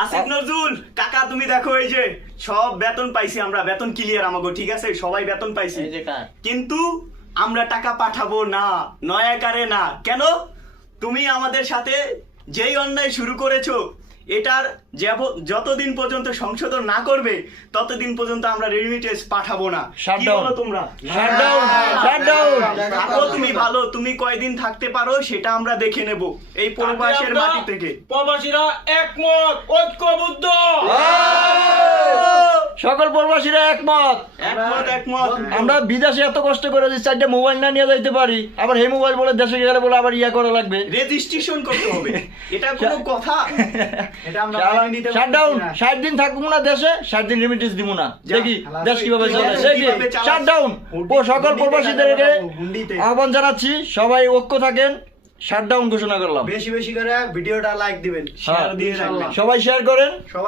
আসিফ নজরুল কাকা তুমি দেখো এই যে সব বেতন পাইছি আমরা, বেতন ক্লিয়ার আমাগো, ঠিক আছে সবাই বেতন পাইছি, কিন্তু আমরা টাকা পাঠাবো না, নয়াকারে না। কেন? তুমি আমাদের সাথে যেই অন্যায় শুরু করেছো এটার যতদিন পর্যন্ত সংশোধন না করবে ততদিন পর্যন্ত আমরা রেমিটেন্স পাঠাবো না। কি বলো তোমরা? থাকো তুমি ভালো, তুমি কয়দিন থাকতে পারো সেটা আমরা দেখে নেব এই প্রবাসের মাটি থেকে। প্রবাসীরা একমত, ঐক্যবদ্ধ, সকল প্রবাসীরা একমত। আমরা বিদেশে এত কষ্ট করে যে 4টা মোবাইল না নিয়ে যাইতে পারি, আবার এই মোবাইল বলে দেশে গেলে বলে আবার ইয়া করা লাগবে, রেজিস্ট্রেশন করতে হবে। এটা কোনো কথা? এটা আমরা মেনে নিতে পারি না। শাটডাউন 60 দিন থাকবো না দেশে, 60 দিন রেমিটেন্স দিব না, দেখি দেশ কিভাবে চলে। দেখি শাটডাউন। ও সকল প্রবাসীদেরকে আহ্বান জানাচ্ছি, সবাই ঐক্য থাকেন, শাটডাউন ঘোষণা করলাম। বেশি বেশি করে ভিডিওটা লাইক দিবেন, শেয়ার দিয়ে রাখবেন, সবাই শেয়ার করেন।